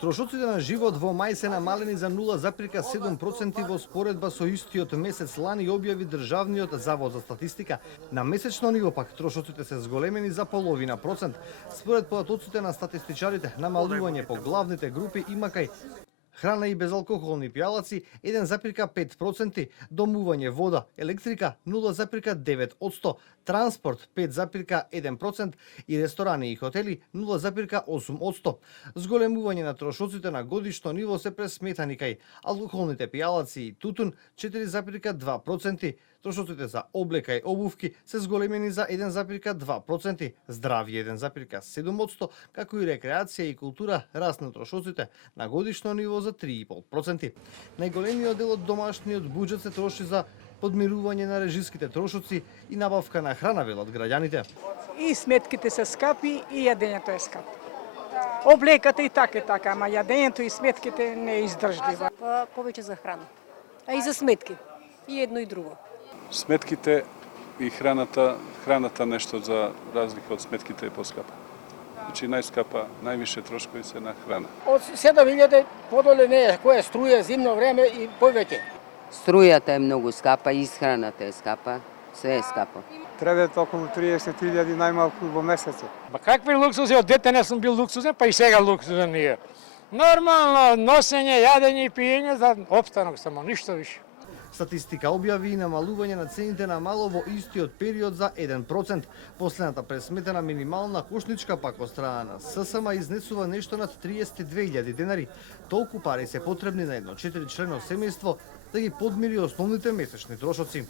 Трошоците на живот во мај се намалени за 0,7% во споредба со истиот месец лани, објави Државниот завод за статистика. На месечно ниво пак трошоците се зголемени за половина процент. Според податоците на статистичарите, намалување по главните групи има кај храна и безалкохолни пијалаци 1,5%, домување, вода, електрика 0,9%, транспорт 5,1% и ресторани и хотели 0,8%. Зголемување на трошоците на годишно ниво се пресметани кај алкохолните пијалаци и тутун 4,2%, трошоците за облека и обувки се зголемени за 1,2%, здравје 1,7%, како и рекреација и култура расна трошоците на годишно ниво за 3,5%. Најголемиот дел од домашниот буџет се троши за подмирување на режиските трошоци и набавка на храна, велат граѓаните. И сметките се скапи и јадењето е скапо. Облеката и така, ама јадењето и сметките не е издржливо. Повеќе за храна, а и за сметки, и едно и друго. Сметките и храната нешто за разлика од сметките е поскапа. Значи најскапа, највише трошкови се на храна. Од 7.000 подоле не е, која струја, зимно време и повеќе. Струјата е многу скапа, исхраната е скапа, све е скапо. Треба околу 30.000 најмалку во месецот. Ба какви луксузи, од дете не сум бил луксузен, па и сега луксузен не е. Нормално носење, јадење и пиење за опстанок само, ништо више. Статистика објави и намалување на цените на мало во истиот период за 1%. Последната пресметена минимална кошничка пак од страна на ССМ изнесува нешто над 32.000 денари. Толку пари се потребни на едно 4-члено семејство да ги подмири основните месечни трошоци.